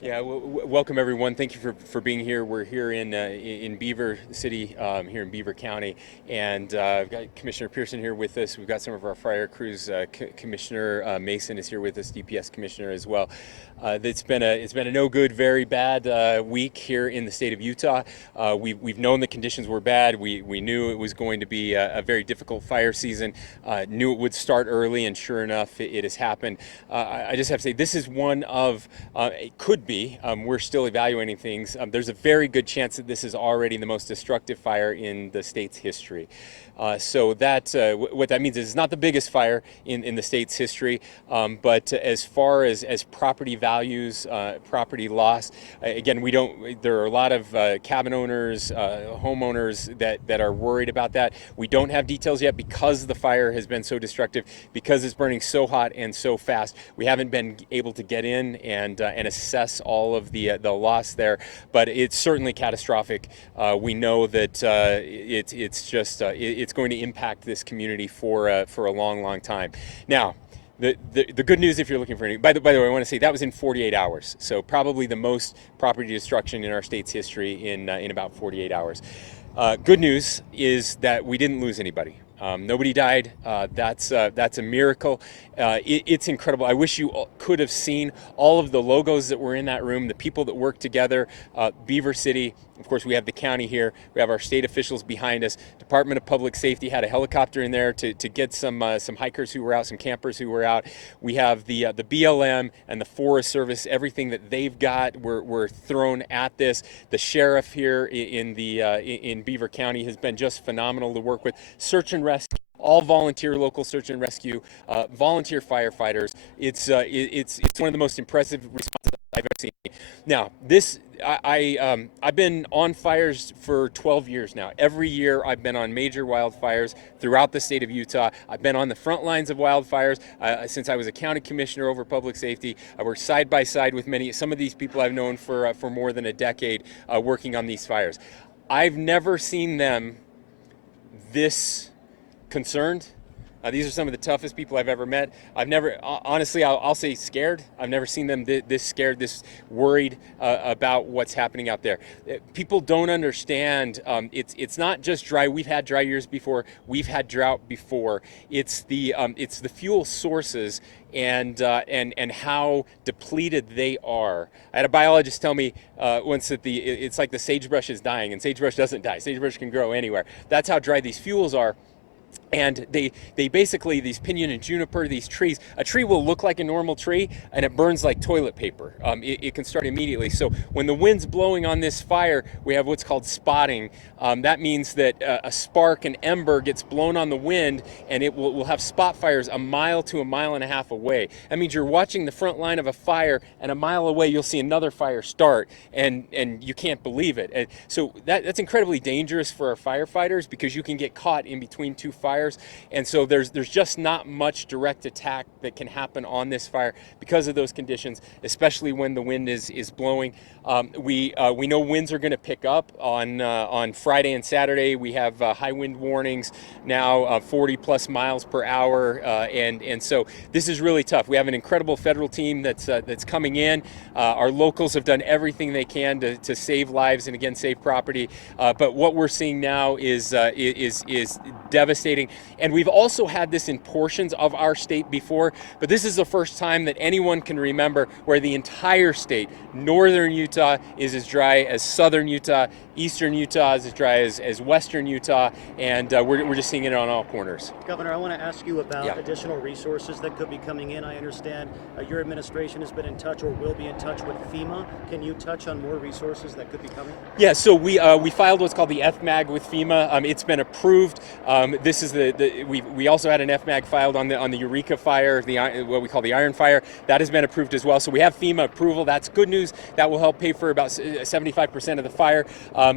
Yeah, welcome everyone. Thank you for being here. We're here in Beaver City, here in Beaver County, and I've got Commissioner Pearson here with us. We've got some of our fire crews. Commissioner Mason is here with us, DPS Commissioner as well. It's been a no good, very bad week here in the state of Utah. We've known the conditions were bad. We knew it was going to be a very difficult fire season. Knew it would start early, and sure enough, it has happened. I just have to say this is one of it could be. We're still evaluating things. There's a very good chance that this is already the most destructive fire in the state's history. What that means is it's not the biggest fire in the state's history, but as far as property values, property loss, again, we don't. There are a lot of cabin owners, homeowners that are worried about that. We don't have details yet because the fire has been so destructive, because it's burning so hot and so fast. We haven't been able to get in and assess all of the loss there, but it's certainly catastrophic. We know that it's going to impact this community for a long time. Now, the good news, if you're looking for any, by the way, I want to say that was in 48 hours. So probably the most property destruction in our state's history in about 48 hours. Good news is that we didn't lose anybody. Nobody died. That's a miracle. It's incredible. I wish you could have seen all of the logos that were in that room, the people that worked together. Beaver City, of course, we have the county here. We have our state officials behind us. Department of Public Safety had a helicopter in there to get some hikers who were out, some campers who were out. We have the BLM and the Forest Service. Everything that they've got were thrown at this. The sheriff here in Beaver County has been just phenomenal to work with. Search and rescue, all volunteer local search and rescue, volunteer firefighters. It's one of the most impressive responses I've ever seen. Now, I've been on fires for 12 years now. Every year I've been on major wildfires throughout the state of Utah. I've been on the front lines of wildfires since I was a county commissioner over public safety. I worked side by side with some of these people I've known for more than a decade working on these fires. I've never seen them this concerned. These are some of the toughest people I've ever met. I've never, honestly, I'll say scared. I've never seen them this scared, this worried about what's happening out there. People don't understand. It's not just dry. We've had dry years before. We've had drought before. It's the fuel sources and how depleted they are. I had a biologist tell me once that it's like the sagebrush is dying, and sagebrush doesn't die. Sagebrush can grow anywhere. That's how dry these fuels are. And they basically, these pinyon and juniper, these trees, a tree will look like a normal tree and it burns like toilet paper. It can start immediately. So when the wind's blowing on this fire, we have what's called spotting. That means that a spark, an ember gets blown on the wind, and it will have spot fires a mile to a mile and a half away. That means you're watching the front line of a fire, and a mile away you'll see another fire start, and you can't believe it. And so that's incredibly dangerous for our firefighters, because you can get caught in between two fires. And so there's just not much direct attack that can happen on this fire because of those conditions, especially when the wind is blowing. We know winds are going to pick up on Friday and Saturday. We have high wind warnings now, 40 plus miles per hour, and so this is really tough. We have an incredible federal team that's coming in. Our locals have done everything they can to save lives and, again, save property. But what we're seeing now is devastating. And we've also had this in portions of our state before, but this is the first time that anyone can remember where the entire state, northern Utah, is as dry as southern Utah, eastern Utah is as dry as western Utah, and we're just seeing it on all corners. Governor, I want to ask you about Yeah. additional resources that could be coming in. I understand your administration has been in touch or will be in touch with FEMA. Can you touch on more resources that could be coming? Yeah, so we filed what's called the FMAG with FEMA. It's been approved. This is we also had an FMAG filed on the Eureka fire, what we call the Iron Fire. That has been approved as well. So we have FEMA approval. That's good news. That will help pay for about 75% of the fire.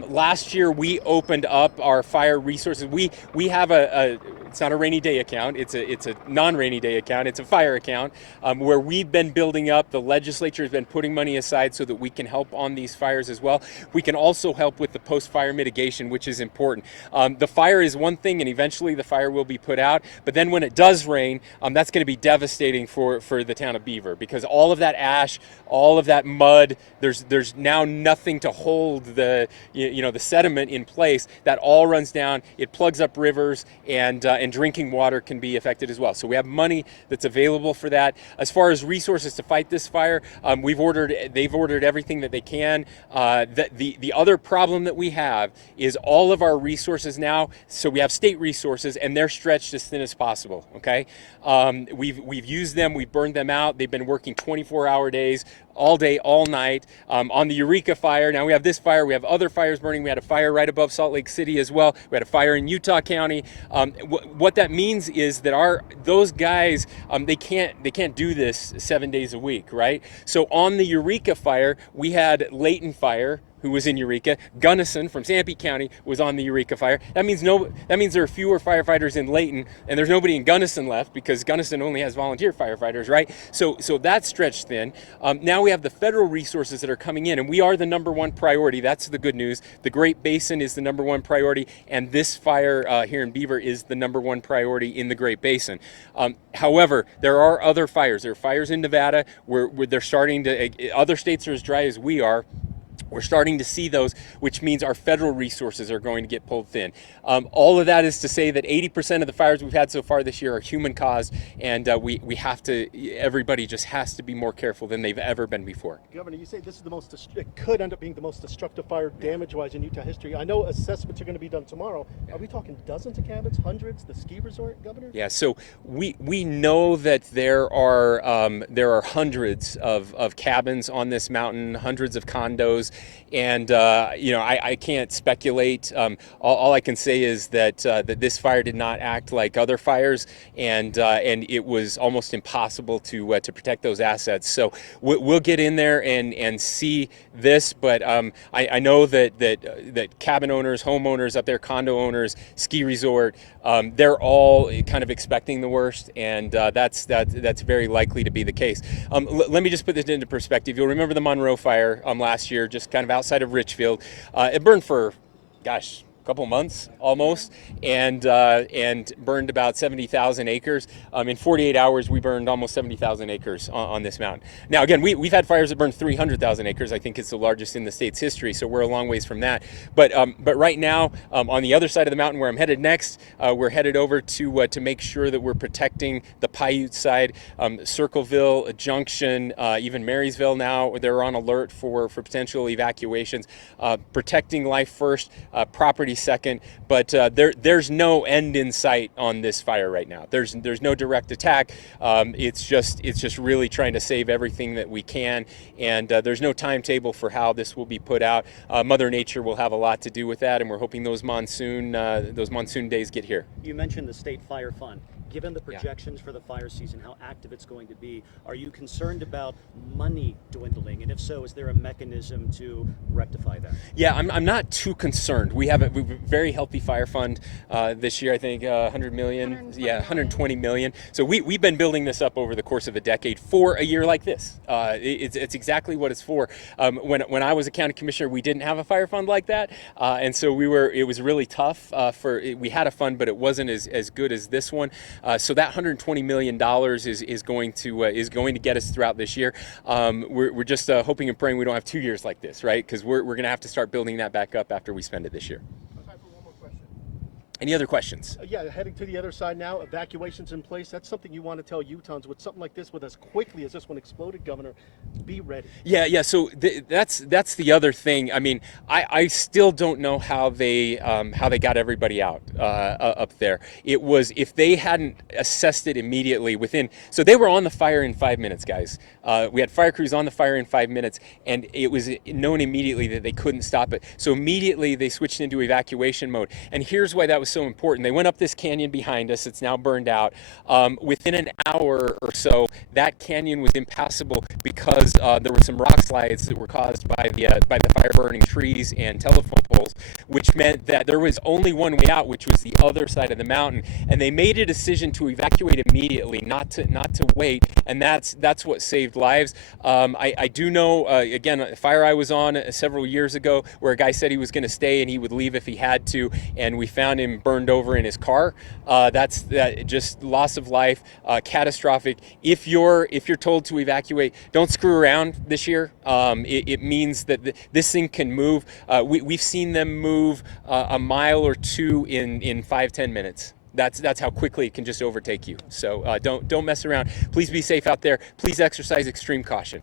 Last year we opened up our fire resources. We have it's not a rainy day account. It's a non-rainy day account. It's a fire account where we've been building up. The legislature has been putting money aside so that we can help on these fires as well. We can also help with the post-fire mitigation, which is important. The fire is one thing, and eventually the fire will be put out. But then when it does rain, that's going to be devastating for the town of Beaver, because all of that ash, all of that mud. There's now nothing to hold the the sediment in place. That all runs down. It plugs up rivers, and drinking water can be affected as well. So we have money that's available for that. As far as resources to fight this fire, they've ordered everything that they can. The other problem that we have is all of our resources now. So we have state resources, and they're stretched as thin as possible. Okay, we've used them, we've burned them out. They've been working 24-hour days, all day, all night. On the Eureka fire, now we have this fire, we have other fires burning. We had a fire right above Salt Lake City as well. We had a fire in Utah County. What that means is that those guys, they can't do this 7 days a week, right? So on the Eureka fire, we had Layton Fire, who was in Eureka. Gunnison from Sanpete County was on the Eureka fire. That means there are fewer firefighters in Layton, and there's nobody in Gunnison left because Gunnison only has volunteer firefighters, right? So that's stretched thin. Now we have the federal resources that are coming in, and we are the number one priority. That's the good news. The Great Basin is the number one priority, and this fire here in Beaver is the number one priority in the Great Basin. However, there are other fires. There are fires in Nevada where they're starting to. Other states are as dry as we are. We're starting to see those, which means our federal resources are going to get pulled thin. All of that is to say that 80% of the fires we've had so far this year are human caused, and everybody just has to be more careful than they've ever been before. Governor, you say this is it could end up being the most destructive fire damage-wise in Utah history. I know assessments are going to be done tomorrow. Are we talking dozens of cabins, hundreds, the ski resort, Governor? Yeah, so we know that there are hundreds of cabins on this mountain, hundreds of condos. And I can't speculate. All I can say is that this fire did not act like other fires, and it was almost impossible to protect those assets. So we'll get in there and see this. But I know that cabin owners, homeowners up there, condo owners, ski resort, they're all kind of expecting the worst, and that's very likely to be the case. Let me just put this into perspective. You'll remember the Monroe fire last year, just kind of outside of Richfield. It burned for, a couple months almost, and burned about 70,000 acres. In 48 hours, we burned almost 70,000 acres on this mountain. Now, again, we've had fires that burned 300,000 acres. I think it's the largest in the state's history, so we're a long ways from that. But right now, on the other side of the mountain where I'm headed next, we're headed over to make sure that we're protecting the Paiute side, Circleville, Junction, even Marysville now, they're on alert for potential evacuations, protecting life first, property second, but there's no end in sight on this fire right now. There's no direct attack. It's just really trying to save everything that we can, and there's no timetable for how this will be put out. Mother Nature will have a lot to do with that, and we're hoping those monsoon days get here. You mentioned the State Fire Fund. Given the projections for the fire season, how active it's going to be, are you concerned about money dwindling? And if so, is there a mechanism to rectify that? Yeah, I'm not too concerned. We have a very healthy fire fund this year. I think 100 million. 120 million. So we've been building this up over the course of a decade for a year like this. It's exactly what it's for. When I was a county commissioner, we didn't have a fire fund like that, and so it was really tough. We had a fund, but it wasn't as good as this one. So that $120 million is going to get us throughout this year. We're just hoping and praying we don't have 2 years like this, right? Because we're going to have to start building that back up after we spend it this year. Time for one more question. Any other questions? Yeah, heading to the other side now. Evacuations in place. That's something you want to tell Utahns with something like this, with as quickly as this one exploded, Governor. Be ready. Yeah. So that's the other thing. I mean, I still don't know how they got everybody out up there. It was, if they hadn't assessed it immediately so they were on the fire in 5 minutes, guys. We had fire crews on the fire in 5 minutes, and it was known immediately that they couldn't stop it. So immediately they switched into evacuation mode. And here's why that was so important. They went up this canyon behind us. It's now burned out. Within an hour or so, that canyon was impassable because there were some rock slides that were caused by the fire burning trees and telephone poles, which meant that there was only one way out, which was the other side of the mountain. And they made a decision to evacuate immediately, not to wait, and that's what saved lives. I do know, again, a fire I was on several years ago where a guy said he was going to stay and he would leave if he had to, and we found him burned over in his car. That's just loss of life, catastrophic. If you're told to evacuate, don't screw around this year. It means that this thing can move. We've seen them move a mile or two in 5-10 minutes. That's how quickly it can just overtake you. So don't mess around. Please be safe out there. Please exercise extreme caution.